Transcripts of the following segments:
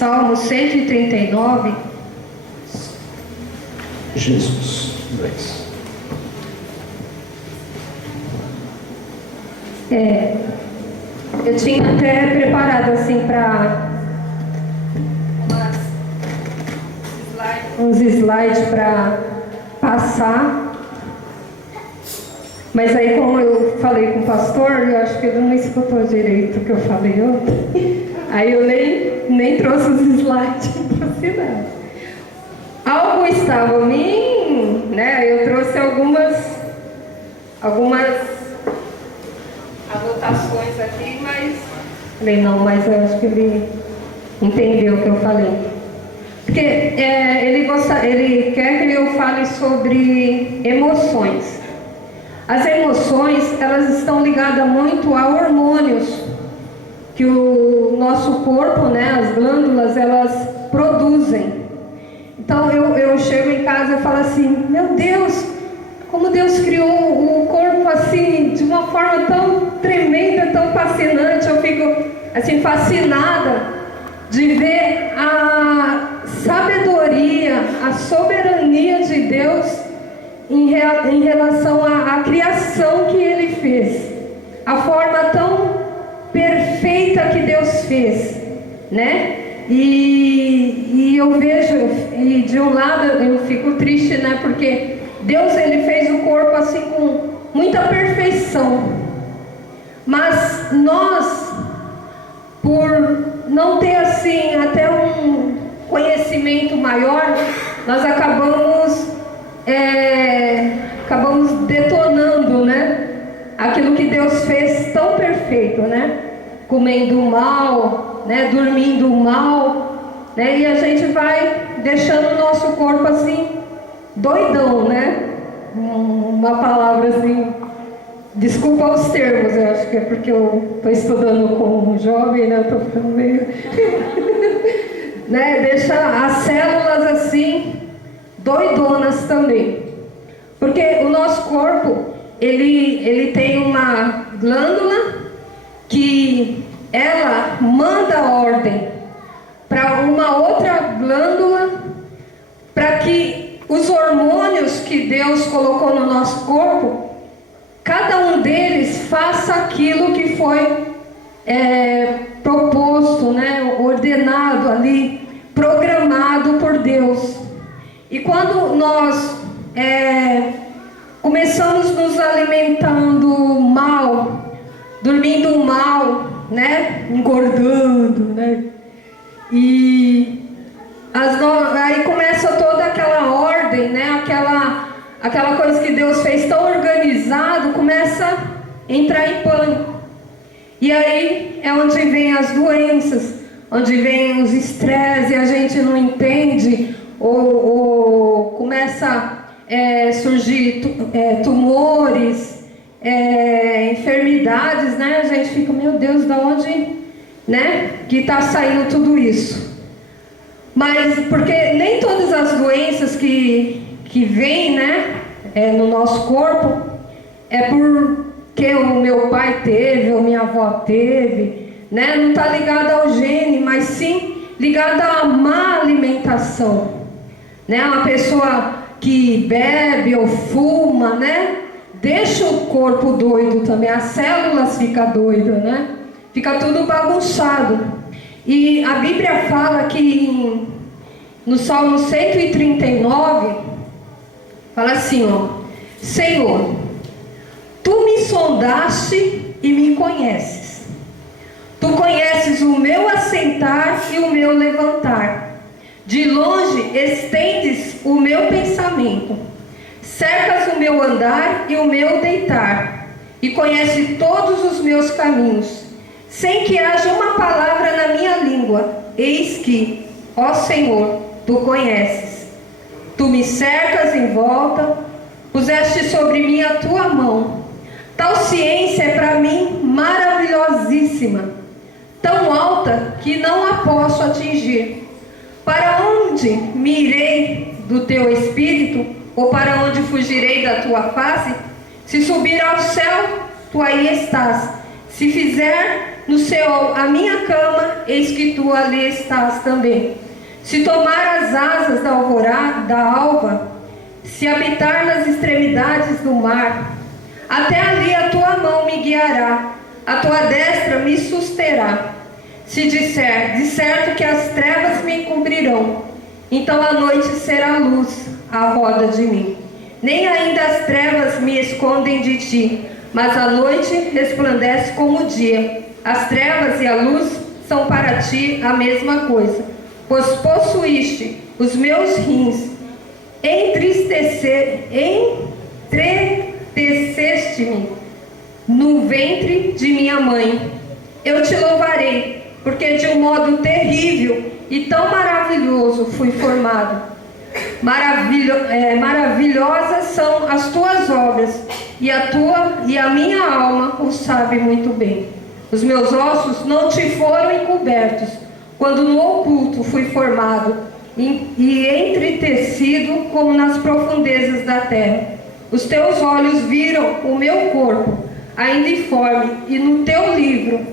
Salmo 139. Jesus, nice. Eu tinha até preparado assim para uns slides para passar, mas aí como eu falei com o pastor, eu acho que ele não escutou direito o que eu falei ontem, aí eu nem trouxe os slides para ensinar. Algo estava em mim, né? Eu trouxe algumas anotações aqui, mas falei, não, mas eu acho que ele entendeu o que eu falei. Porque ele quer que eu fale sobre emoções. As emoções, elas estão ligadas muito a hormônios que o nosso corpo, né, as glândulas, elas produzem. Então eu chego em casa e falo assim, meu Deus, como Deus criou o corpo assim, de uma forma tão tremenda, tão fascinante. Eu fico assim fascinada de ver a sabedoria, a soberania de Deus em relação à criação que Ele fez, a forma tão perfeita que Deus fez, né? E eu vejo, e de um lado eu fico triste, né? Porque Deus, Ele fez o corpo assim com muita perfeição, mas nós, por não ter assim até um conhecimento maior, nós acabamos detonando, né? Aquilo que Deus fez tão perfeito, né? Comendo mal, né? Dormindo mal, né? E a gente vai deixando o nosso corpo assim doidão, né? Uma palavra assim, desculpa os termos, eu acho que é porque eu estou estudando como jovem, né? Eu estou ficando meio né? Deixa as células assim doidonas também, porque o nosso corpo ele tem uma glândula que ela manda ordem para uma outra glândula para que os hormônios que Deus colocou no nosso corpo, cada um deles faça aquilo que foi proposto, né, ordenado ali, programado por Deus. E quando nós começamos nos alimentando mal, dormindo mal, né, engordando, né, e aí começa toda aquela ordem, né, aquela coisa que Deus fez tão organizado, começa a entrar em pânico. E aí é onde vem as doenças, onde vem os estresses e a gente não entende, ou começa a surgir tumores, enfermidades, né? A gente fica, meu Deus, de onde, né, que está saindo tudo isso? Mas porque nem todas as doenças que vêm, né, no nosso corpo é porque o meu pai teve, ou minha avó teve, né? Não está ligada ao gene, mas sim ligada à má alimentação, né? Uma pessoa que bebe ou fuma, né? Deixa o corpo doido também, as células ficam doidas, né? Fica tudo bagunçado. E a Bíblia fala que no Salmo 139, fala assim, ó: Senhor, Tu me sondaste e me conheces. Tu conheces o meu assentar e o meu levantar. De longe estendes o meu pensamento. Cercas o meu andar e o meu deitar. E conheces todos os meus caminhos. Sem que haja uma palavra na minha língua. Eis que, ó Senhor, Tu conheces. Tu me cercas em volta. Puseste sobre mim a Tua mão. Tal ciência é para mim maravilhosíssima, tão alta que não a posso atingir. Para onde me irei do Teu Espírito? Ou para onde fugirei da Tua face? Se subir ao céu, Tu aí estás. Se fizer no Seol a minha cama, eis que tu ali estás também. Se tomar as asas da alvorada, da alva, se habitar nas extremidades do mar, até ali a tua mão me guiará, a tua destra me susterá. Se disser, de certo que as trevas me cobrirão, então a noite será luz à roda de mim. Nem ainda as trevas me escondem de ti, mas a noite resplandece como o dia. As trevas e a luz são para ti a mesma coisa, pois possuíste os meus rins, entristeceste-me no ventre de minha mãe. Eu te louvarei, porque de um modo terrível e tão maravilhoso fui formado. Maravilhosas são as tuas obras, e a minha alma o sabe muito bem. Os meus ossos não te foram encobertos, quando no oculto fui formado e entretecido como nas profundezas da terra. Os teus olhos viram o meu corpo, ainda informe, e no teu livro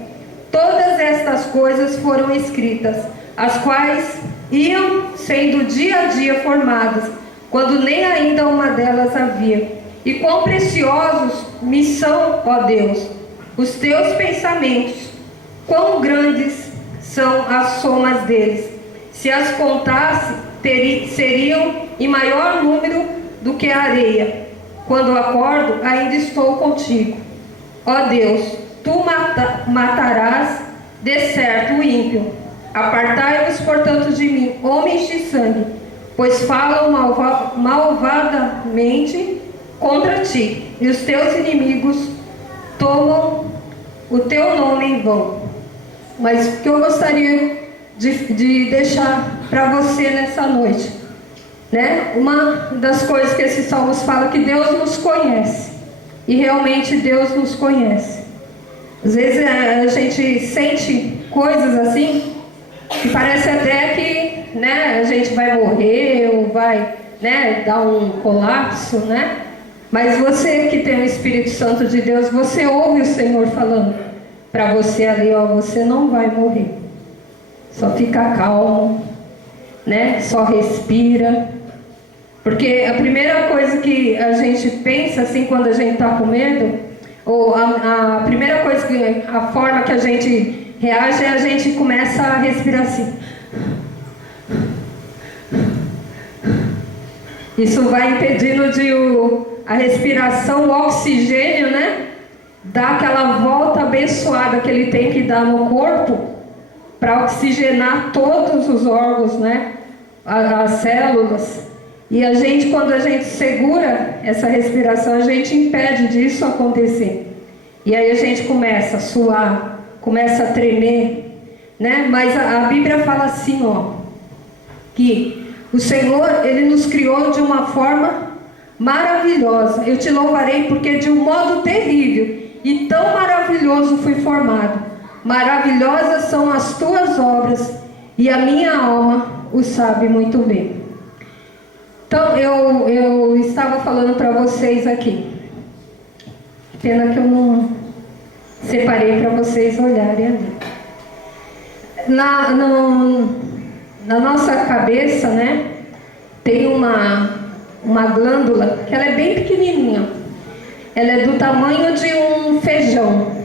todas estas coisas foram escritas, as quais iam sendo dia a dia formadas, quando nem ainda uma delas havia. E quão preciosos me são, ó Deus, os teus pensamentos, quão grandes são as somas deles. Se as contasse, seriam em maior número do que a areia. Quando acordo, ainda estou contigo. Ó Deus, tu matarás de certo o ímpio. Apartai-vos, portanto, de mim, homens de sangue, pois falam malvadamente contra ti, e os teus inimigos tomam o teu nome em vão. Mas o que eu gostaria de deixar para você nessa noite, né? Uma das coisas que esses salmos falam, que Deus nos conhece, e realmente Deus nos conhece. Às vezes a gente sente coisas assim, que parece até que, né, a gente vai morrer, ou vai, né, dar um colapso, né? Mas você que tem o Espírito Santo de Deus, você ouve o Senhor falando para você ali, ó, você não vai morrer. Só fica calmo, né? Só respira. Porque a primeira coisa que a gente pensa assim quando a gente está com medo, ou a primeira coisa a forma que a gente reage é a gente começa a respirar assim. Isso vai impedindo a respiração, o oxigênio, né? Dar aquela volta abençoada que ele tem que dar no corpo para oxigenar todos os órgãos, né? As células. E a gente, quando a gente segura essa respiração, a gente impede disso acontecer. E aí a gente começa a suar, começa a tremer, né? Mas a Bíblia fala assim, ó, que o Senhor, Ele nos criou de uma forma maravilhosa. Eu te louvarei porque de um modo terrível e tão maravilhoso fui formado. Maravilhosas são as tuas obras, e a minha alma o sabe muito bem. Então, eu estava falando para vocês aqui. Pena que eu não separei para vocês olharem ali. Na nossa cabeça, né, tem uma glândula que ela é bem pequenininha. Ela é do tamanho de um feijão.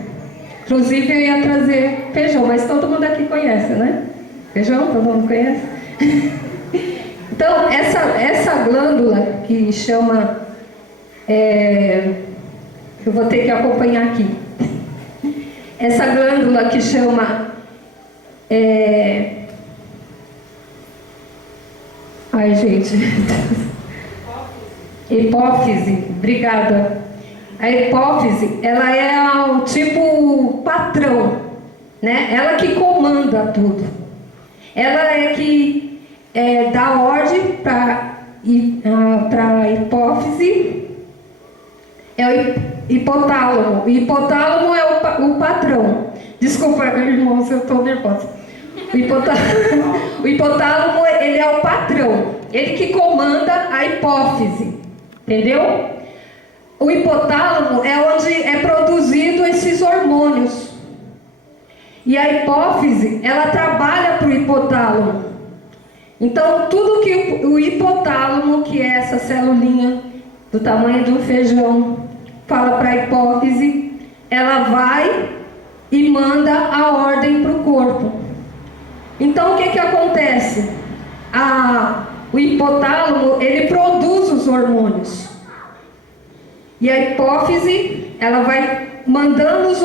Inclusive eu ia trazer feijão, mas todo mundo aqui conhece, né? Feijão, todo mundo conhece? Então, essa glândula que chama... eu vou ter que acompanhar aqui. Essa glândula que chama... Ai, gente. Hipófise. Obrigada. A hipófise, ela é o tipo patrão, né? Ela que comanda tudo. Ela é que dá ordem para a hipófise. É o hipotálamo. O hipotálamo é o patrão. Desculpa, irmãos, eu estou nervosa. O hipotálamo, ele é o patrão. Ele que comanda a hipófise. Entendeu? O hipotálamo é onde é produzido esses hormônios. E a hipófise, ela trabalha para o hipotálamo. Então, tudo que o hipotálamo, que é essa celulinha do tamanho de um feijão, fala para a hipófise, ela vai e manda a ordem para o corpo. Então, o que acontece? O hipotálamo, ele produz os hormônios. E a hipófise, ela vai mandando os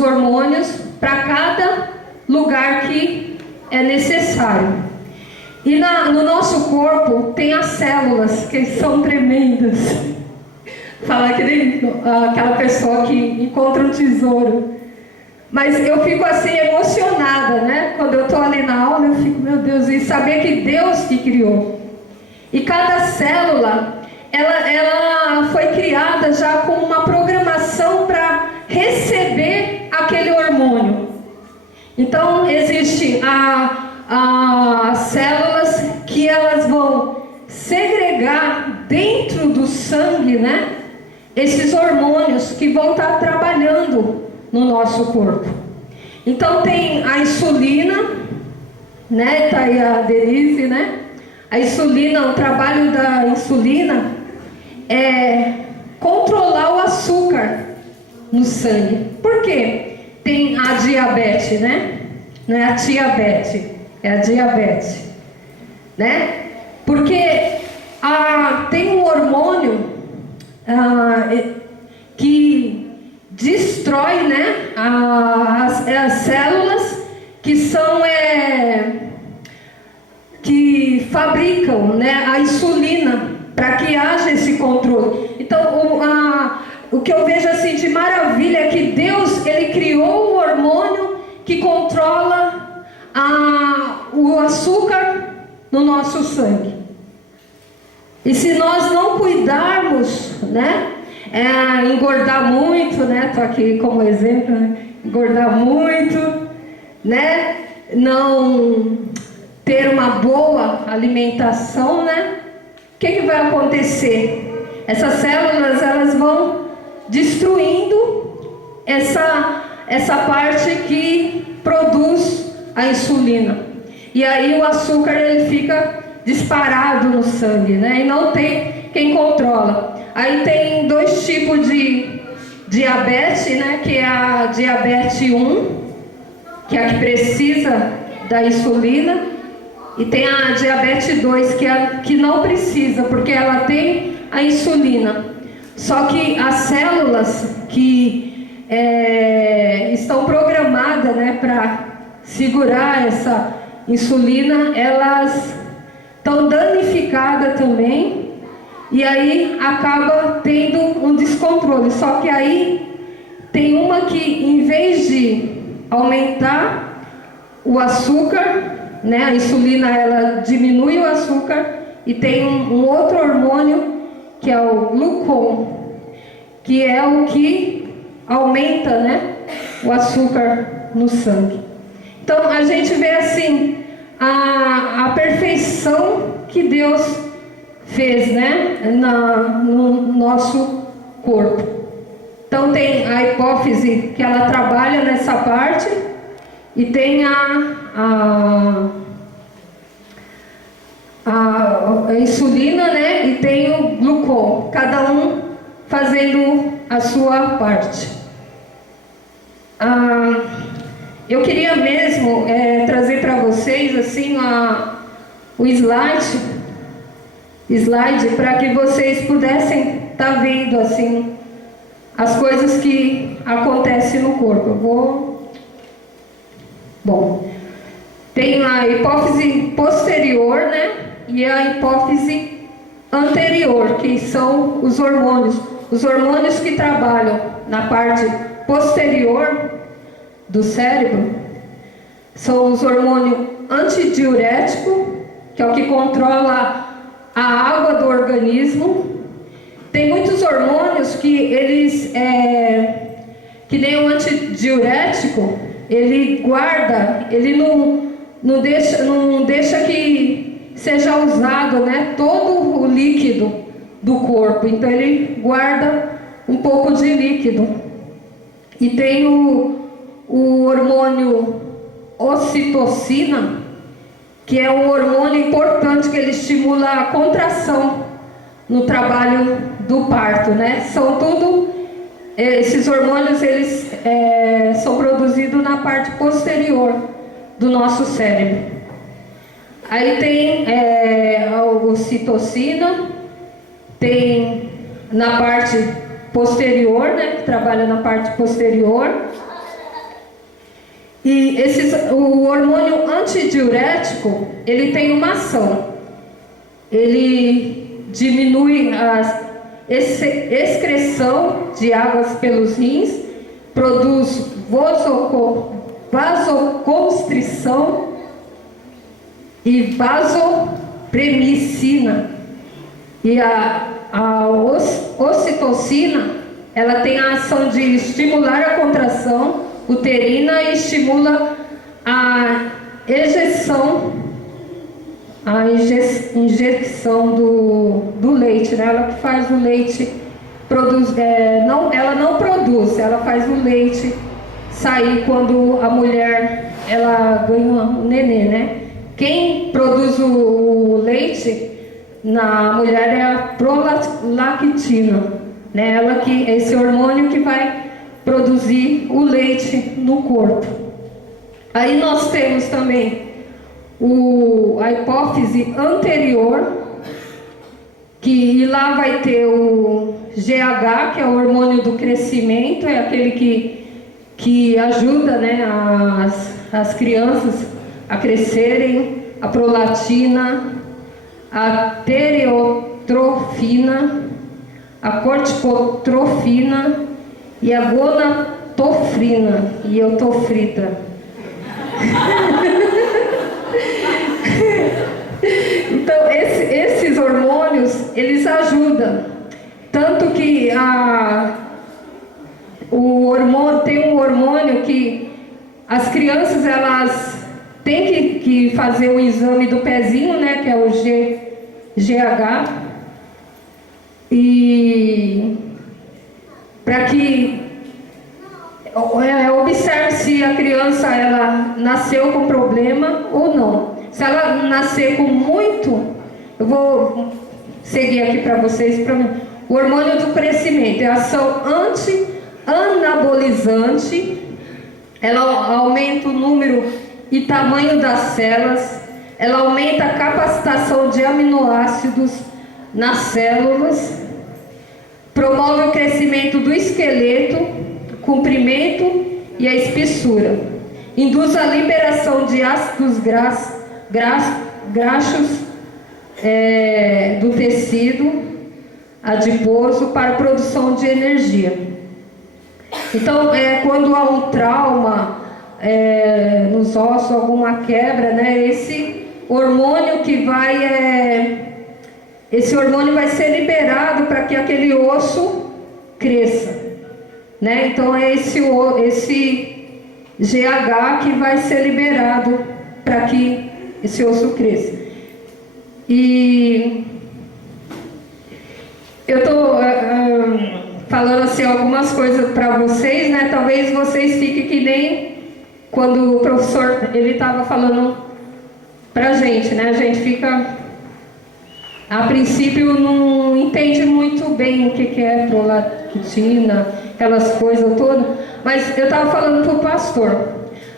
hormônios para cada lugar que é necessário. E no nosso corpo tem as células, que são tremendas. Fala que nem aquela pessoa que encontra um tesouro. Mas eu fico assim emocionada, né? Quando eu estou ali na aula, eu fico, meu Deus, e saber que Deus que criou. E cada célula, ela foi criada já com uma programação para receber aquele hormônio. Então, existe as células que elas vão segregar dentro do sangue, né? Esses hormônios que vão estar trabalhando no nosso corpo. Então tem a insulina, né? Tá aí a Denise, né? A insulina, o trabalho da insulina é controlar o açúcar no sangue. Por quê? Tem a diabetes, né? Não é a diabetes, é a diabetes, né? Porque tem um hormônio que destrói, né, as células que são que fabricam, né, a insulina para que haja esse controle. Então o que eu vejo assim de maravilha é que Deus, ele criou um hormônio que controla o açúcar no nosso sangue. E se nós não cuidarmos, né, engordar muito, né, tô aqui como exemplo, né, engordar muito, né, não ter uma boa alimentação, né, o que vai acontecer? Essas células, elas vão destruindo essa parte que produz a insulina. E aí o açúcar, ele fica disparado no sangue, né? E não tem quem controla. Aí tem 2 tipos de diabetes, né? Que é a diabetes 1, que é a que precisa da insulina, e tem a diabetes 2, que é a que não precisa, porque ela tem a insulina. Só que as células que estão programadas, né, para segurar essa insulina, elas estão danificadas também, e aí acaba tendo um descontrole. Só que aí tem uma que, em vez de aumentar o açúcar, né, a insulina, ela diminui o açúcar, e tem um outro hormônio que é o glucon, que é o que aumenta, né, o açúcar no sangue. Então a gente vê assim a perfeição que Deus fez, né, no nosso corpo. Então tem a hipófise, que ela trabalha nessa parte, e tem a insulina, né, e tem o glucon, cada um fazendo a sua parte. Eu queria mesmo trazer para vocês assim o slide para que vocês pudessem estar vendo assim as coisas que acontecem no corpo. Bom, tem a hipófise posterior, né, e a hipófise anterior, que são os hormônios que trabalham na parte posterior do cérebro. São os hormônios antidiurético, que é o que controla a água do organismo. Tem muitos hormônios que eles, que nem o antidiurético, ele guarda, ele não deixa que seja usado, né, todo o líquido do corpo. Então ele guarda um pouco de líquido. E tem o hormônio ocitocina, que é um hormônio importante que ele estimula a contração no trabalho do parto, né? São tudo, esses hormônios, eles são produzidos na parte posterior do nosso cérebro. Aí tem a ocitocina, tem na parte posterior, né? Que trabalha na parte posterior. E o hormônio antidiurético, ele tem uma ação. Ele diminui a excreção de águas pelos rins, produz vasoconstrição e vasopremicina. E a ocitocina, ela tem a ação de estimular a contração uterina e estimula a injeção do leite, né? Ela que faz o leite ela não produz, ela faz o leite sair quando a mulher ela ganha um nenê, né? Quem produz o leite na mulher é a prolactina, né? Ela que esse hormônio que vai produzir o leite no corpo. Aí nós temos também a hipófise anterior, que lá vai ter o GH, que é o hormônio do crescimento, é aquele que ajuda, né, as crianças a crescerem, a prolactina, a tireotrofina, a corticotrofina e a gonadotropina. E eu tô frita. Então esses hormônios, eles ajudam. Tanto que tem um hormônio que as crianças elas têm que fazer o exame do pezinho, né, que é o GH, e para que observe se a criança ela nasceu com problema ou não. Se ela nascer com muito, eu vou seguir aqui para vocês. O hormônio do crescimento é a ação anti-anabolizante. Ela aumenta o número e tamanho das células. Ela aumenta a capacitação de aminoácidos nas células. Promove o crescimento do esqueleto, comprimento e a espessura. Induz a liberação de ácidos graxos do tecido adiposo para a produção de energia. Então, quando há um trauma nos ossos, alguma quebra, né, esse hormônio esse hormônio vai ser liberado para que aquele osso cresça, né? Então é esse GH que vai ser liberado para que esse osso cresça. E eu estou falando assim algumas coisas para vocês, né? Talvez vocês fiquem que nem quando o professor ele estava falando para a gente, né? A gente fica, a princípio, não entende muito bem o que é prolactina, aquelas coisas todas, mas eu estava falando para o pastor,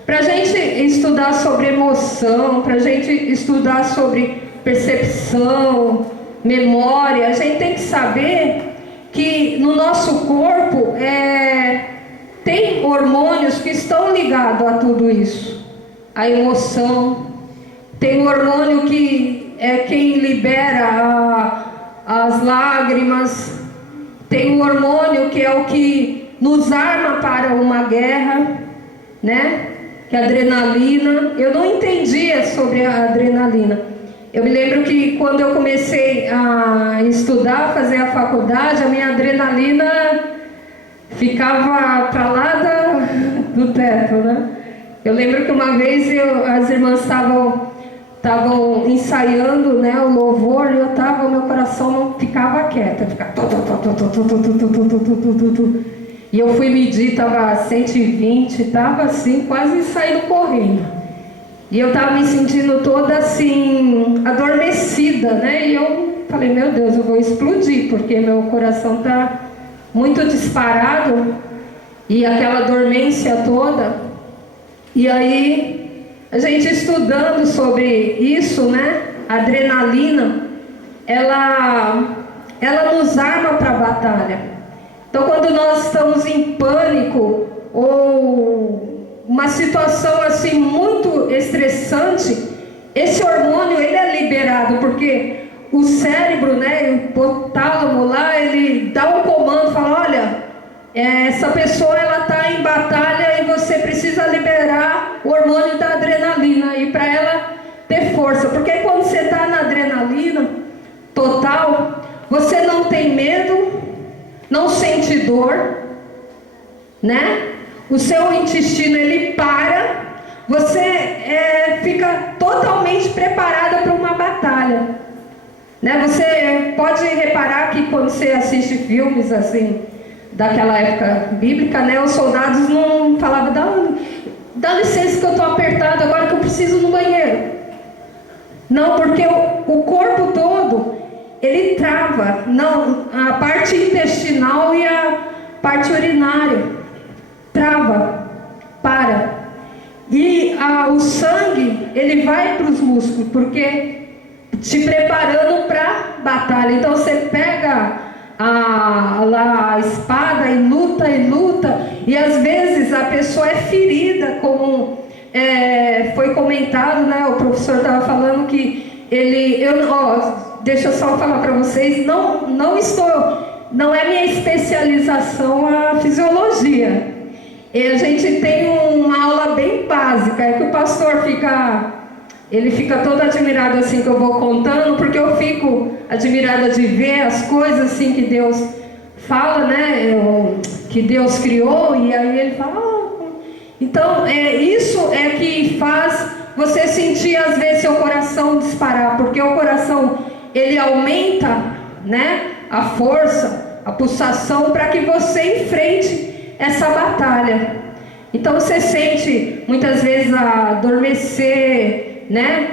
para a gente estudar sobre emoção, para a gente estudar sobre percepção, memória, a gente tem que saber que no nosso corpo tem hormônios que estão ligados a tudo isso, a emoção. Tem um hormônio que é quem libera as lágrimas. Tem um hormônio que é o que nos arma para uma guerra, né? Que é a adrenalina. Eu não entendia sobre a adrenalina. Eu me lembro que quando eu comecei a estudar, fazer a faculdade, a minha adrenalina ficava para lá do teto, né? Eu lembro que uma vez as irmãs estavam ensaiando, né, o louvor, e meu coração não ficava quieto, ficava E eu fui medir, estava 120, estava assim, quase saindo correndo. E eu estava me sentindo toda assim, adormecida, né? E eu falei, meu Deus, eu vou explodir, porque meu coração está muito disparado e aquela dormência toda. E aí, a gente estudando sobre isso, né? A adrenalina, ela nos arma para a batalha. Então, quando nós estamos em pânico ou uma situação assim muito estressante, esse hormônio ele é liberado, porque o cérebro, né, o hipotálamo lá, ele dá um comando, fala, olha, essa pessoa ela está em batalha e você precisa liberar o hormônio da adrenalina e para ela ter força, porque quando você está na adrenalina total, você não tem medo, não sente dor, né? O seu intestino ele para, você fica totalmente preparada para uma batalha, né? Você pode reparar que quando você assiste filmes assim daquela época bíblica, né? Os soldados não falavam, dá licença que eu estou apertado agora que eu preciso ir no banheiro. Não, porque o corpo todo ele trava, não, a parte intestinal e a parte urinária trava, para. E o sangue ele vai para os músculos, porque te preparando para batalha. Então você pega a espada e luta, e às vezes a pessoa é ferida, como foi comentado, né? O professor estava falando que deixa eu só falar para vocês, não é minha especialização a fisiologia. E a gente tem uma aula bem básica, é que o pastor fica todo admirado assim que eu vou contando, porque eu fico admirada de ver as coisas assim que Deus fala, né? Que Deus criou, e aí ele fala, então isso é que faz você sentir às vezes seu coração disparar, porque o coração ele aumenta, né? A força, a pulsação para que você enfrente essa batalha. Então você sente muitas vezes adormecer, né?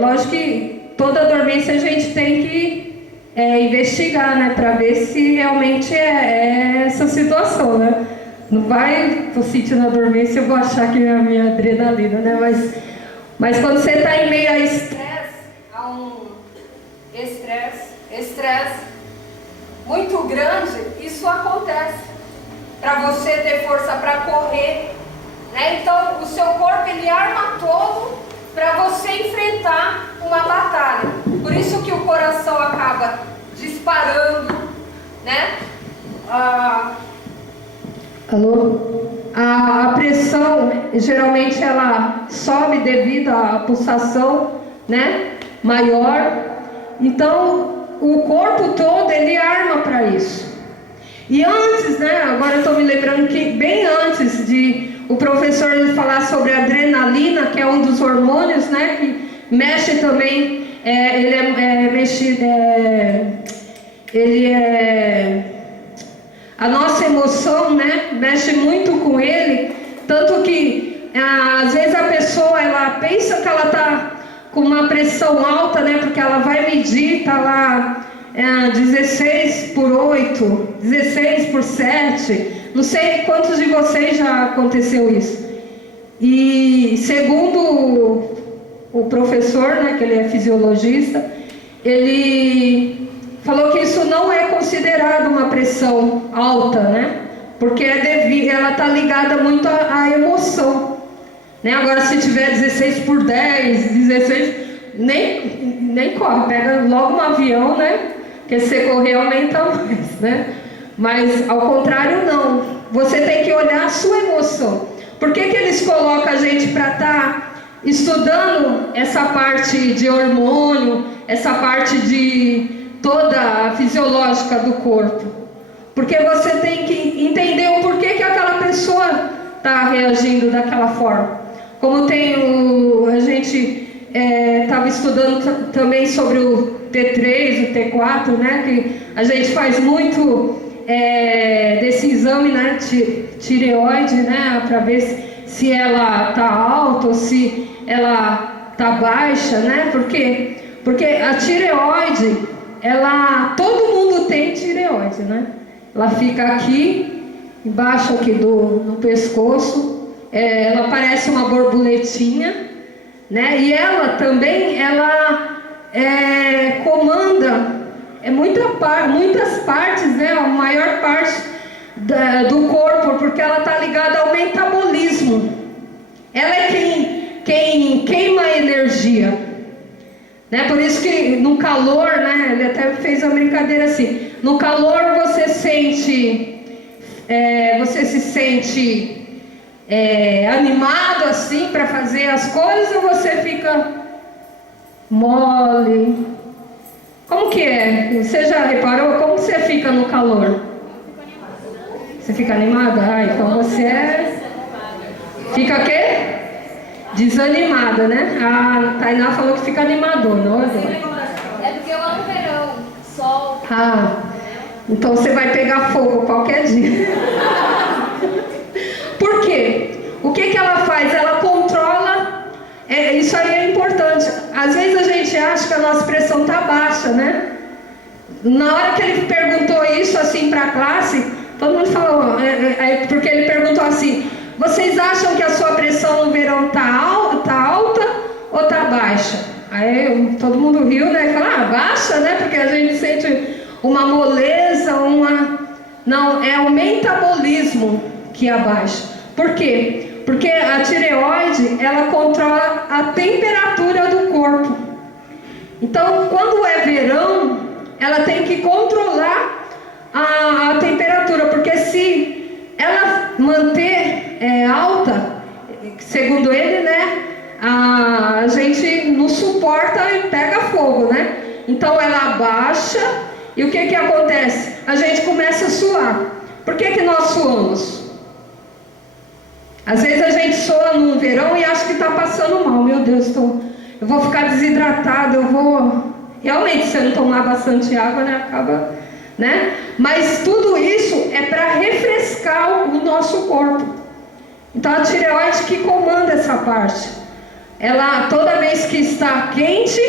Lógico que toda dormência a gente tem que investigar, né? Para ver se realmente é essa situação, né? Não vai, tô sentindo a dormência, eu vou achar que é a minha adrenalina, né? Mas quando você está em meio a estresse muito grande, isso acontece. Para você ter força para correr, né? Então o seu corpo ele arma todo para você enfrentar uma batalha. Por isso que o coração acaba disparando, né? A pressão geralmente ela sobe devido à pulsação, né? Maior. Então o corpo todo ele arma para isso. E antes, né? Agora eu estou me lembrando que bem antes de o professor falar sobre a adrenalina, que é um dos hormônios, né? Que mexe também, a nossa emoção, né? Mexe muito com ele, tanto que às vezes a pessoa ela pensa que ela está com uma pressão alta, né? Porque ela vai medir, tá lá 16/8, 16/7, não sei quantos de vocês já aconteceu isso. E segundo o professor, né, que ele é fisiologista, ele falou que isso não é considerado uma pressão alta, né? Porque ela está ligada muito à emoção, né? Agora se tiver 16/10, 16, nem corre, pega logo um avião, né? Porque se você correr aumenta mais, né? Mas ao contrário não, você tem que olhar a sua emoção. Por que eles colocam a gente para estar estudando essa parte de hormônio, essa parte de toda a fisiológica do corpo? Porque você tem que entender o porquê que aquela pessoa está reagindo daquela forma. Como a gente estava estudando também sobre o T3, o T4, né? Que a gente faz muito desse exame, né, tireoide, né, para ver se ela está alta ou se ela está baixa, né? Porque a tireoide, todo mundo tem tireoide, né? Ela fica aqui, embaixo aqui no pescoço, ela parece uma borboletinha, né? E ela também, comanda muitas partes, né? A maior parte do corpo, porque ela está ligada ao metabolismo. Ela é quem queima a energia, né? Por isso que no calor, né? Ele até fez uma brincadeira assim: no calor você se sente animado assim para fazer as coisas, ou você fica mole? Como que é? Você já reparou como você fica no calor? Você fica animada? Então você fica o quê? Desanimada, né? A Tainá falou que fica animador, não é? É porque eu amo verão, sol. Então você vai pegar fogo qualquer dia. Por quê? O que ela faz? Ela controla. Isso aí é importante. Às vezes a gente acha que a nossa pressão está baixa, né? Na hora que ele perguntou isso assim para a classe, todo mundo falou, porque ele perguntou assim: vocês acham que a sua pressão no verão está alta ou está baixa? Aí todo mundo riu, né? E falou, baixa, né? Porque a gente sente uma moleza, Não, é o metabolismo que abaixa. Por quê? Porque a tireoide, ela controla a temperatura do corpo. Então, quando é verão, ela tem que controlar a temperatura, porque se ela manter alta, segundo ele, né, a gente não suporta e pega fogo, né? Então ela abaixa e o que acontece? A gente começa a suar. Por que nós suamos? Às vezes a gente soa no verão e acha que está passando mal. Meu Deus, eu vou ficar desidratado, Realmente, se eu não tomar bastante água, né, acaba, né? Mas tudo isso é para refrescar o nosso corpo. Então a tireoide que comanda essa parte. Ela, toda vez que está quente,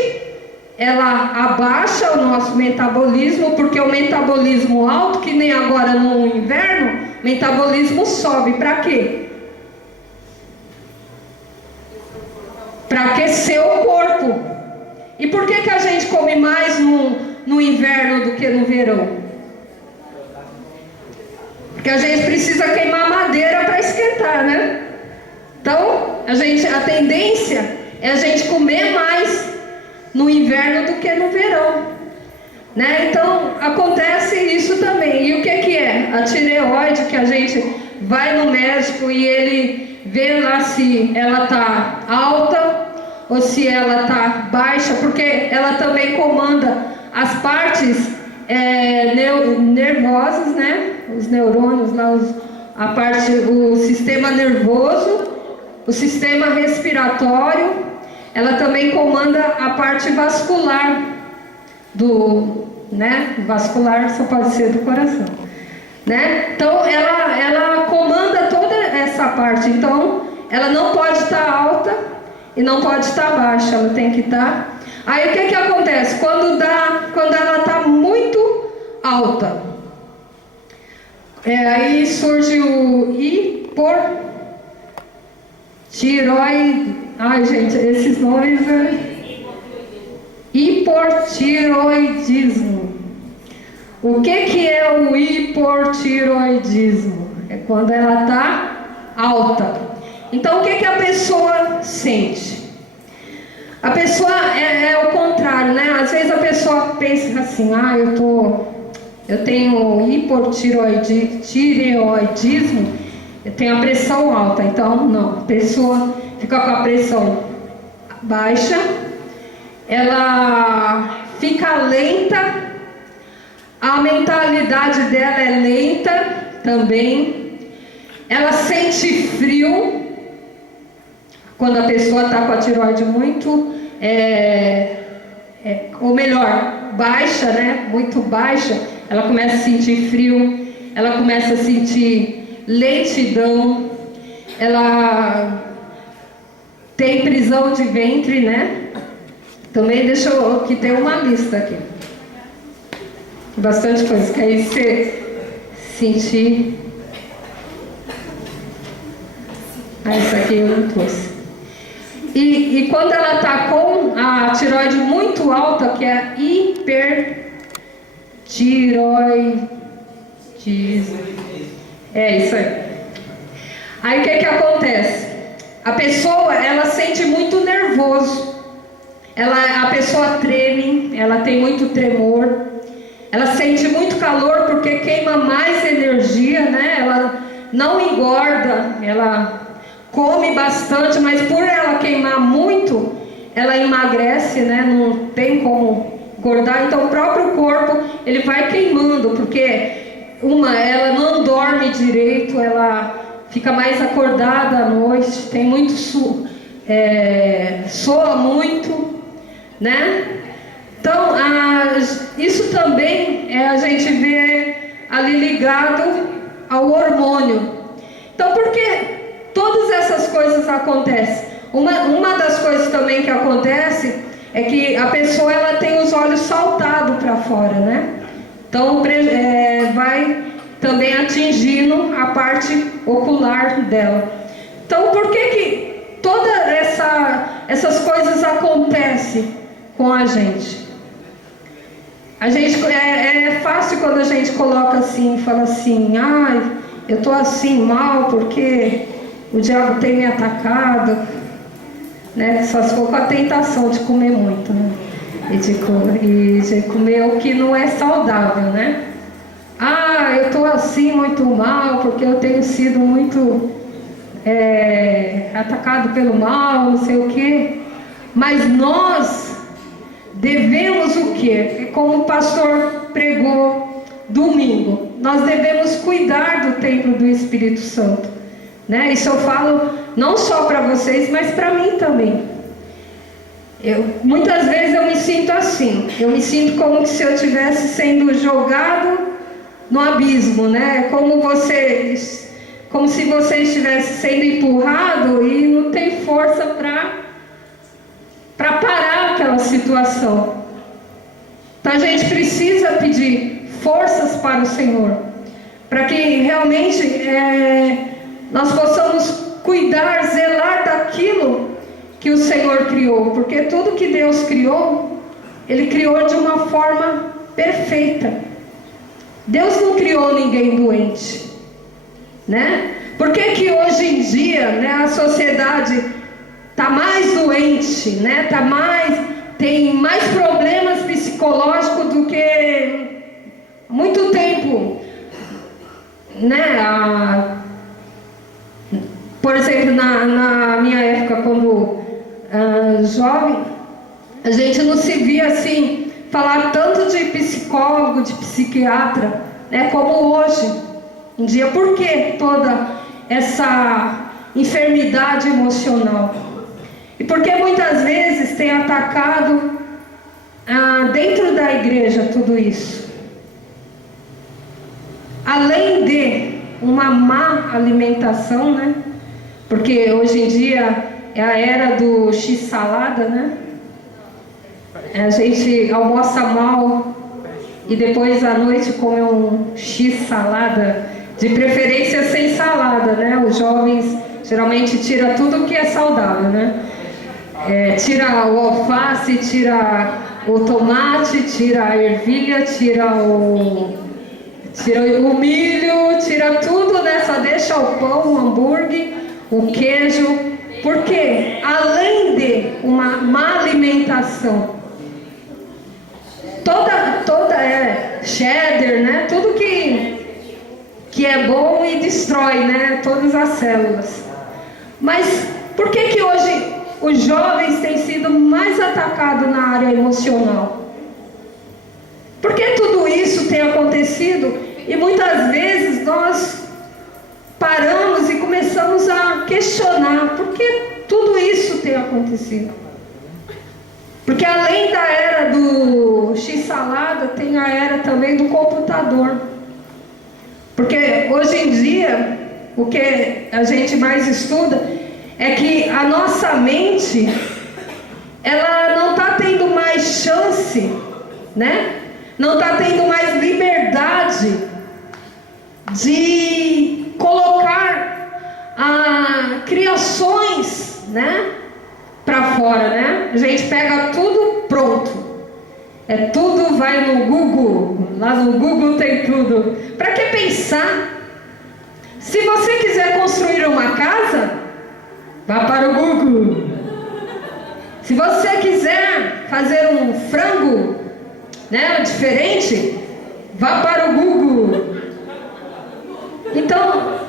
ela abaixa o nosso metabolismo, porque o metabolismo alto, que nem agora no inverno, o metabolismo sobe. Para quê? Para aquecer o corpo. E por que a gente come mais no inverno do que no verão? Porque a gente precisa queimar madeira para esquentar, né? Então, a tendência é a gente comer mais no inverno do que no verão, né? Então, acontece isso também. E o que é? A tireoide, que a gente vai no médico e ele vê lá se ela está alta ou se ela está baixa, porque ela também comanda as partes nervosas, né? Os neurônios lá, o sistema nervoso, o sistema respiratório. Ela também comanda a parte vascular né? Vascular só pode ser do coração, né? Então ela comanda toda essa parte. Então ela não pode estar alta e não pode estar baixa, ela tem que estar. Aí o que acontece? Quando ela está muito alta, aí surge o hipotireoide. Ai, gente, esses nomes. Hipotireoidismo. O que é o hipotireoidismo? É quando ela está alta. Então, o que a pessoa sente? A pessoa é o contrário, né? Às vezes a pessoa pensa assim: eu tenho hipotireoidismo, eu tenho a pressão alta. Então, não, a pessoa fica com a pressão baixa, ela fica lenta, a mentalidade dela é lenta também, ela sente frio. Quando a pessoa está com a tireoide muito, ou melhor, baixa, né? Muito baixa, ela começa a sentir frio, ela começa a sentir lentidão, ela tem prisão de ventre, né? Também deixa eu que tem uma lista aqui. Bastante coisa, que aí você sentir. Isso aqui eu não trouxe. E quando ela está com a tireoide muito alta, que é a hipertireoidismo. É isso aí. Aí o que acontece? A pessoa, ela sente muito nervoso. A pessoa treme, ela tem muito tremor. Ela sente muito calor porque queima mais energia, né? Ela não engorda, ela come bastante, mas por ela queimar muito, ela emagrece, né? Não tem como engordar. Então o próprio corpo, ele vai queimando, porque ela não dorme direito, ela fica mais acordada à noite, tem muito soa muito, né? Então isso também a gente vê ali ligado ao hormônio. Então por que todas essas coisas acontecem? Uma das coisas também que acontece é que a pessoa ela tem os olhos saltados para fora, né? Então vai também atingindo a parte ocular dela. Então por que todas essas coisas acontecem com a gente? É fácil quando a gente coloca assim, fala assim, eu tô assim mal porque o diabo tem me atacado, né? Só se for com a tentação de comer muito, né? E de comer o que não é saudável, né? Eu tô assim muito mal porque eu tenho sido muito atacado pelo mal, não sei o quê. Mas nós devemos o quê? Como o pastor pregou domingo, nós devemos cuidar do templo do Espírito Santo, né? Isso eu falo não só para vocês, mas para mim também. Muitas vezes eu me sinto assim, eu me sinto como se eu estivesse sendo jogado no abismo, né? Como se você estivesse sendo empurrado e não tem força para parar aquela situação. Então a gente precisa pedir forças para o Senhor, para que realmente nós possamos cuidar, zelar daquilo que o Senhor criou, porque tudo que Deus criou, Ele criou de uma forma perfeita. Deus não criou ninguém doente, né? Por que hoje em dia, né, a sociedade está mais doente, né? Tem mais problemas psicológicos do que há muito tempo, né? Por exemplo, na minha época, quando jovem, a gente não se via assim, falar tanto de psicólogo, de psiquiatra, né, como hoje em dia. Por que toda essa enfermidade emocional? E porque muitas vezes tem atacado dentro da igreja tudo isso. Além de uma má alimentação, né? Porque hoje em dia é a era do x-salada, né? A gente almoça mal e depois à noite come um x-salada, de preferência sem salada, né? Os jovens geralmente tiram tudo que é saudável, né? Tira o alface, tira o tomate, tira a ervilha, tira o milho, tira tudo, né? Só deixa o pão, o hambúrguer, o queijo. Porque além de uma má alimentação, toda cheddar, né? Tudo que é bom e destrói, né? Todas as células. Mas por que hoje os jovens têm sido mais atacados na área emocional? Porque tudo isso tem acontecido e muitas vezes nós paramos e começamos a questionar por que tudo isso tem acontecido. Porque além da era do x-salada, tem a era também do computador. Porque hoje em dia, o que a gente mais estuda é que a nossa mente, ela não está tendo mais chance, né? Não está tendo mais liberdade de colocar criações, né, para fora, né? A gente pega tudo pronto. Tudo vai no Google. Lá no Google tem tudo. Para que pensar? Se você quiser construir uma casa, vá para o Google. Se você quiser fazer um frango, né, diferente, vá para o Google. Então,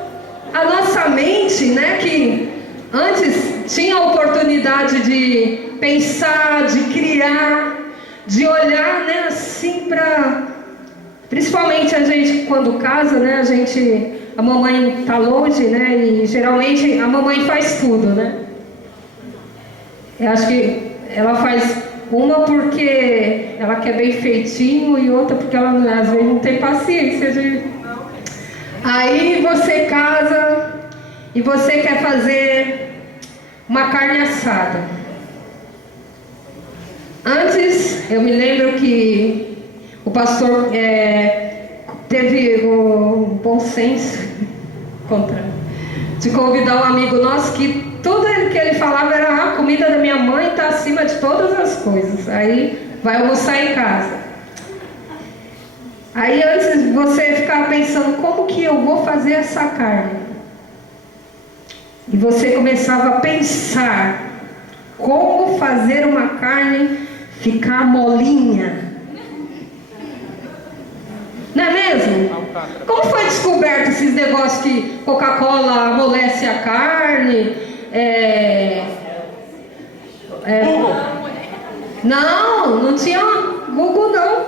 a nossa mente, né, que antes tinha a oportunidade de pensar, de criar, de olhar, né, assim para... Principalmente a gente quando casa, né, a mamãe tá longe, né, e geralmente a mamãe faz tudo, né. Eu acho que ela faz uma porque ela quer bem feitinho e outra porque ela às vezes não tem paciência de... Aí você casa e você quer fazer uma carne assada. Antes, eu me lembro que o pastor teve o bom senso de convidar um amigo nosso que tudo que ele falava era: a comida da minha mãe está acima de todas as coisas. Aí vai almoçar em casa. Aí antes você ficava pensando: como que eu vou fazer essa carne? E você começava a pensar como fazer uma carne ficar molinha. Não é mesmo? Como foi descoberto esses negócios que Coca-Cola amolece a carne? Não tinha Google não.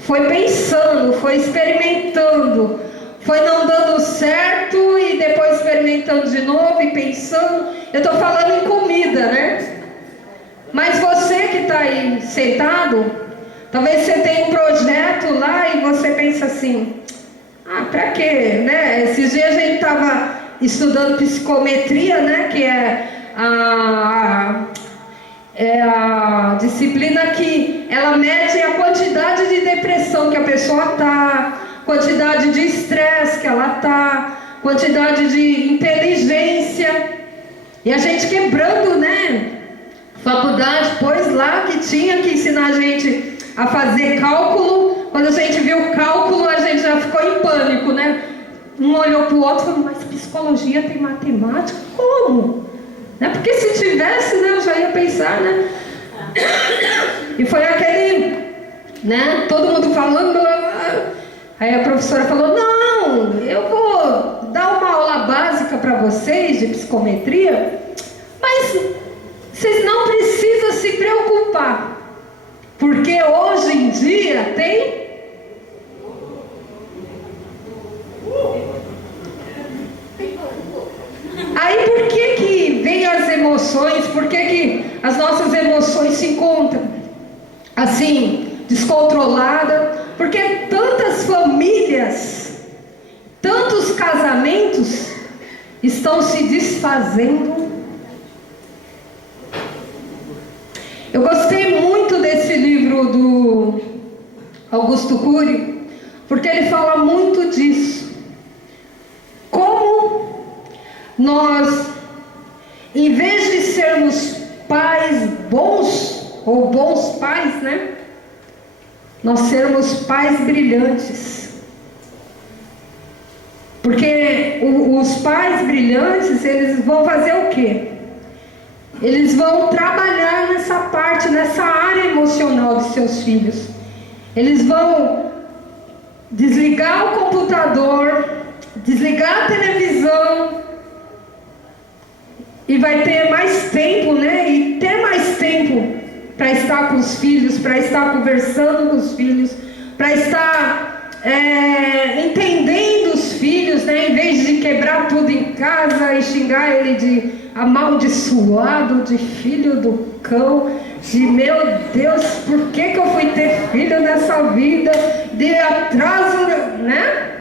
Foi pensando, foi experimentando, foi não dando certo e depois experimentando de novo e pensando. Eu estou falando em comida, né? Mas você que está aí sentado, talvez você tenha um projeto lá e você pensa assim: pra quê, né? Esses dias a gente estava estudando psicometria, né? Que é a disciplina que ela mede a quantidade de depressão que a pessoa está, quantidade de estresse que ela está, quantidade de inteligência. E a gente quebrando, né? Faculdade, pois lá que tinha que ensinar a gente a fazer cálculo. Quando a gente viu o cálculo, a gente já ficou em pânico, né? Um olhou para o outro e falou: mas psicologia tem matemática? Como? Né? Porque se tivesse, né, eu já ia pensar, né? E foi aquele, né? Todo mundo falando. Aí a professora falou: não, eu vou dar uma aula básica para vocês de psicometria, mas vocês não precisam se preocupar, porque hoje em dia tem... Aí por que vem as emoções? Por que as nossas emoções se encontram assim, descontroladas? Porque tantas famílias, tantos casamentos estão se desfazendo. Eu gostei muito desse livro do Augusto Cury, porque ele fala muito disso. Como nós, em vez de sermos pais bons, ou bons pais, né? Nós sermos pais brilhantes. Porque os pais brilhantes, eles vão fazer o quê? Eles vão trabalhar nessa parte, nessa área emocional dos seus filhos. Eles vão desligar o computador, desligar a televisão, e vai ter mais tempo, né? E ter mais tempo para estar com os filhos, para estar conversando com os filhos, para estar entendendo os filhos, né? Em vez de quebrar tudo em casa e xingar ele de amaldiçoado, de filho do cão, de meu Deus, por que eu fui ter filho nessa vida? de atraso, né?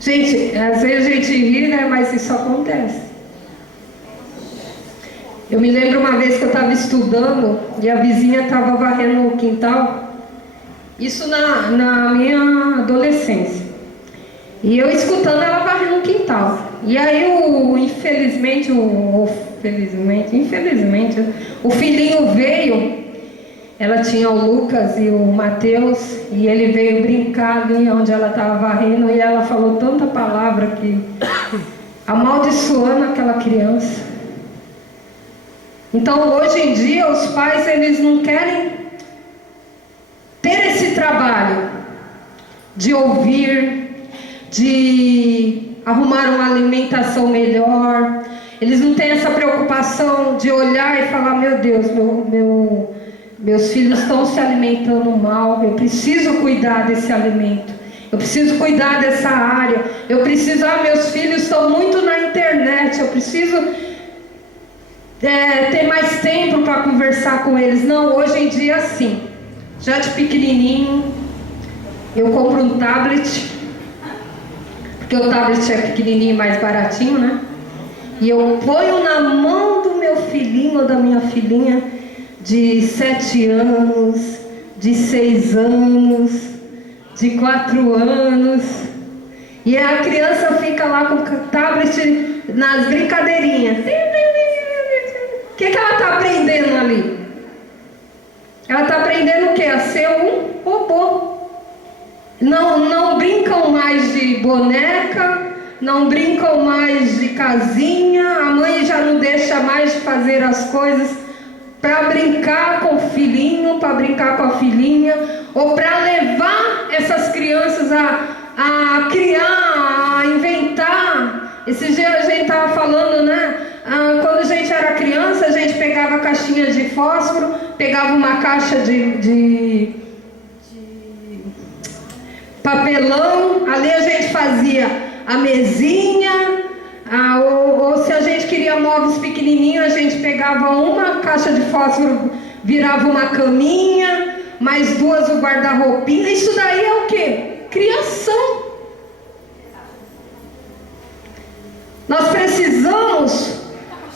Gente, às vezes a gente ri, né? Mas isso acontece. Eu me lembro uma vez que eu estava estudando e a vizinha estava varrendo o quintal. Isso na minha adolescência. E eu escutando ela varrendo o quintal. E aí infelizmente, o filhinho veio. Ela tinha o Lucas e o Mateus, e ele veio brincar ali onde ela estava varrendo, e ela falou tanta palavra que amaldiçoando aquela criança. Então hoje em dia os pais, eles não querem ter esse trabalho de ouvir, de arrumar uma alimentação melhor. Eles não têm essa preocupação de olhar e falar: meu Deus, meus filhos estão se alimentando mal, eu preciso cuidar desse alimento, eu preciso cuidar dessa área, eu preciso, meus filhos estão muito na internet, eu preciso ter mais tempo para conversar com eles. Não, hoje em dia assim, já de pequenininho, eu compro um tablet, porque o tablet é pequenininho e mais baratinho, né? E eu ponho na mão do meu filhinho ou da minha filhinha, de 7 anos, de 6 anos, de 4 anos, e a criança fica lá com o tablet nas brincadeirinhas. O que ela está aprendendo ali? Ela está aprendendo o quê? A ser um robô. Não brincam mais de boneca, não brincam mais de casinha, a mãe já não deixa mais de fazer as coisas para brincar com o filhinho, para brincar com a filhinha, ou para levar essas crianças a criar, a inventar. Esse dia a gente estava falando, né? Quando a gente era criança, a gente pegava caixinhas de fósforo, pegava uma caixa de papelão, ali a gente fazia a mesinha. Ou se a gente queria móveis pequenininhos, a gente pegava uma caixa de fósforo, virava uma caminha, mais 2 o guarda-roupinha. Isso daí é o quê? Criação. Nós precisamos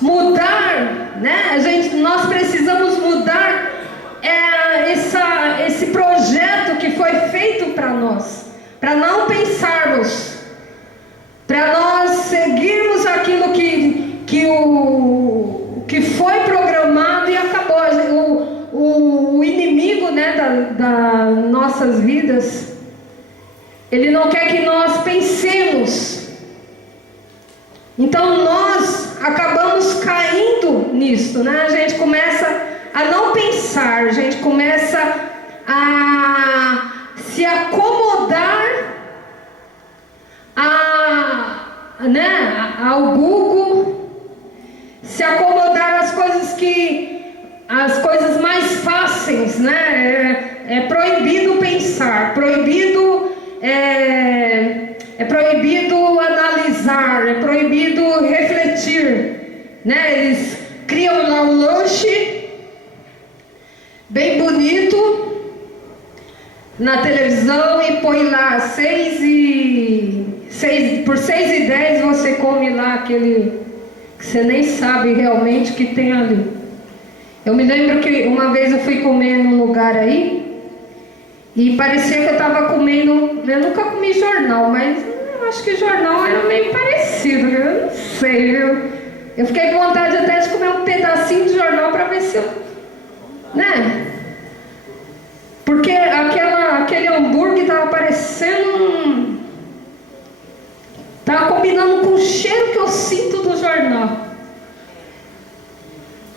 mudar, né? Nós precisamos mudar esse projeto que foi feito para nós, para não pensarmos, para nós seguirmos aquilo que foi programado e acabou. O inimigo, né, das nossas vidas, ele não quer que nós pensemos. Então nós acabamos caindo nisso, né? A gente começa a não pensar, a gente começa a se acomodar ao Google, se acomodar às coisas mais fáceis, né? É proibido pensar, é proibido analisar, é proibido refletir, né? Eles criam lá um lanche bem bonito na televisão e põe lá por 6,10 você come lá aquele que você nem sabe realmente que tem ali. Eu me lembro que uma vez eu fui comer num lugar aí e parecia que eu estava comendo, eu nunca comi jornal, mas eu acho que jornal era meio parecido, eu não sei, eu fiquei com vontade até de comer um pedacinho de jornal para ver se eu, né? Porque aquele hambúrguer estava parecendo estava combinando com o cheiro que eu sinto do jornal.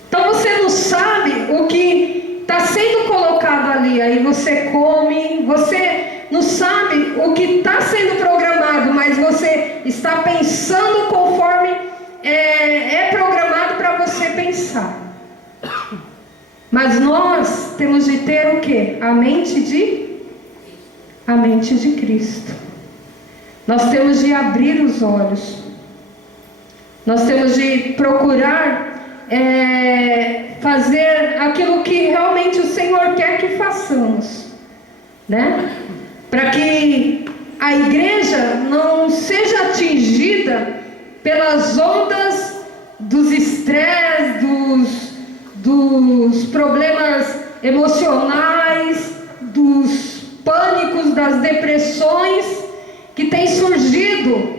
Então você não sabe o que está sendo colocado ali. Aí você come, você não sabe o que está sendo programado, mas você está pensando conforme é programado para você pensar. Mas nós temos de ter o quê? A mente de Cristo. Nós temos de abrir os olhos. Nós temos de procurar fazer aquilo que realmente o Senhor quer que façamos. né? Para que a igreja não seja atingida pelas ondas dos estresses, dos problemas emocionais, dos pânicos, das depressões que têm surgido,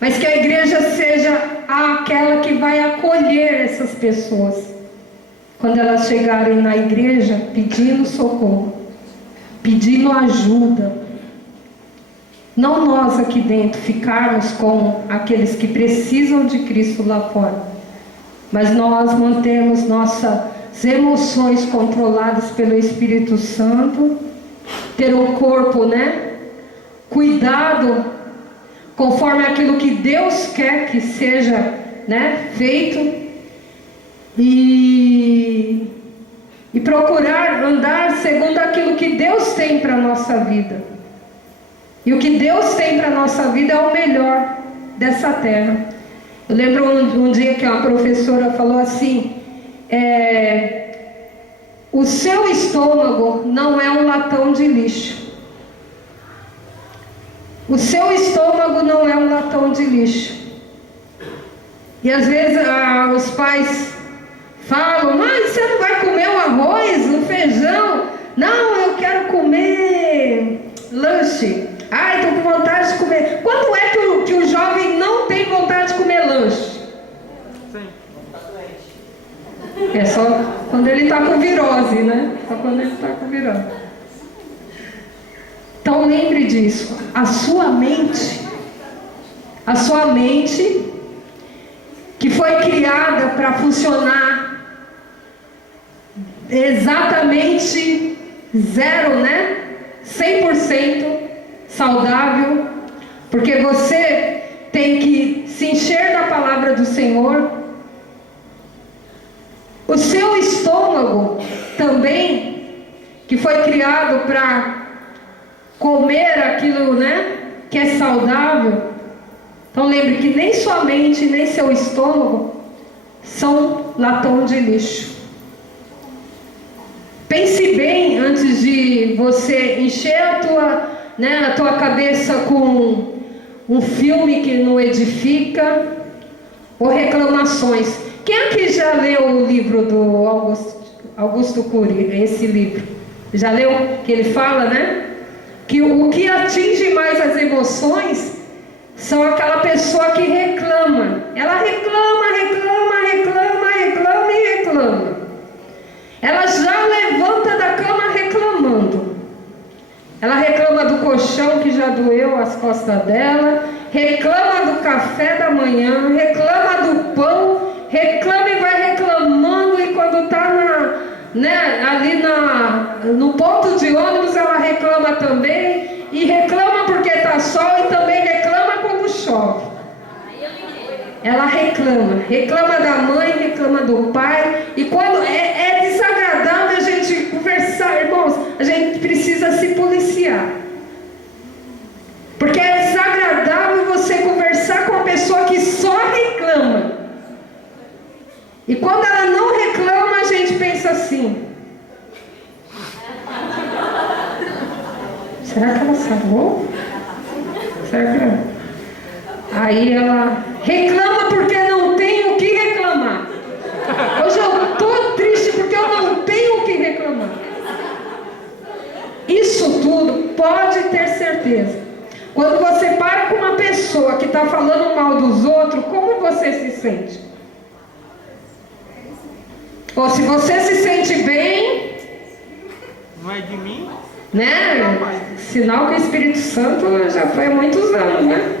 mas que a igreja seja aquela que vai acolher essas pessoas quando elas chegarem na igreja pedindo socorro, pedindo ajuda. Não nós aqui dentro ficarmos com aqueles que precisam de Cristo lá fora, mas nós mantermos nossas emoções controladas pelo Espírito Santo, ter um corpo, né, cuidado conforme aquilo que Deus quer que seja, né, feito, e procurar andar segundo aquilo que Deus tem para a nossa vida. E o que Deus tem para a nossa vida é o melhor dessa terra. Eu lembro um dia que uma professora falou assim: o seu estômago não é um latão de lixo. O seu estômago não é um latão de lixo. E às vezes os pais falam: mas você não vai comer o arroz, o feijão? Não, eu quero comer lanche. Ai, estou com vontade de comer. Quando é que o jovem não tem vontade de comer lanche? Sim. É só quando ele está com virose, né? Só quando ele está com virose. Então lembre disso. A sua mente que foi criada para funcionar exatamente zero, né? 100% saudável, porque você tem que se encher da palavra do Senhor. O seu estômago também, que foi criado para comer aquilo, né, que é saudável. Então lembre que nem sua mente, nem seu estômago são latão de lixo. Pense bem antes de você encher a tua cabeça com um filme que não edifica ou reclamações. Quem aqui já leu o livro do Augusto Cury, esse livro? Já leu? Que ele fala, né? Que o que atinge mais as emoções são aquela pessoa que reclama. Ela reclama. Ela já levanta da cama reclamando. Ela reclama do colchão que já doeu as costas dela, reclama do café da manhã, reclama do pão, reclama e vai reclamando, e quando está ali no ponto de ônibus ela reclama também, e reclama porque está sol, e também reclama quando chove. Ela reclama da mãe, reclama do pai, e quando é desagradável a gente conversar, irmãos, a gente precisa se policiar, porque é desagradável você conversar com uma pessoa que só reclama, e quando ela não reclama a gente pensa assim: será que ela sarou? Será que ela... Aí ela reclama porque não tem o que reclamar. Hoje eu estou triste porque eu não tenho o que reclamar. Isso tudo, pode ter certeza, quando você para com uma pessoa que está falando mal dos outros, como você se sente? Ou se você se sente bem, Não é de mim? né? Sinal que o Espírito Santo já foi há muitos anos, né?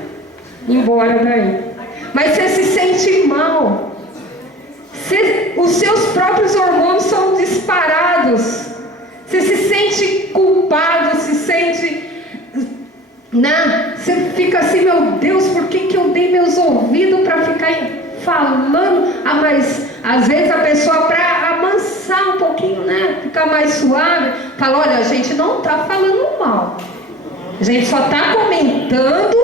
Embora daí. Mas você se sente mal. Os seus próprios hormônios são disparados. Você se sente culpado, se sente... né? Você fica assim: meu Deus, por que eu dei meus ouvidos para ficar falando? Mas às vezes a pessoa, para amansar um pouquinho, né, ficar mais suave, fala: olha, a gente não está falando mal, a gente só está comentando,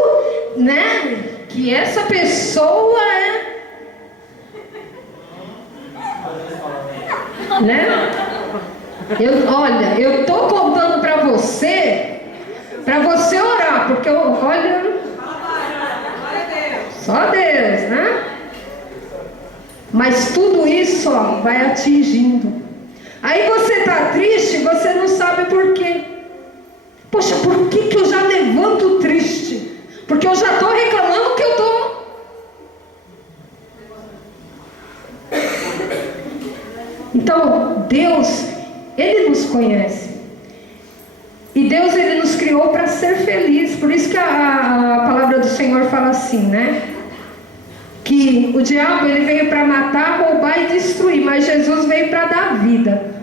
né, que essa pessoa né? Olha, eu estou contando para você orar, porque olha, só Deus, né? Mas tudo isso, ó, vai atingindo. Aí você está triste, você não sabe por quê. Poxa, por que eu já levanto triste? Porque eu já estou reclamando que eu estou. Então, Deus, Ele nos conhece. E Deus, Ele nos criou para ser feliz. Por isso que a palavra do Senhor fala assim, né? Que o diabo, ele veio para matar, roubar e destruir. Mas Jesus veio para dar vida.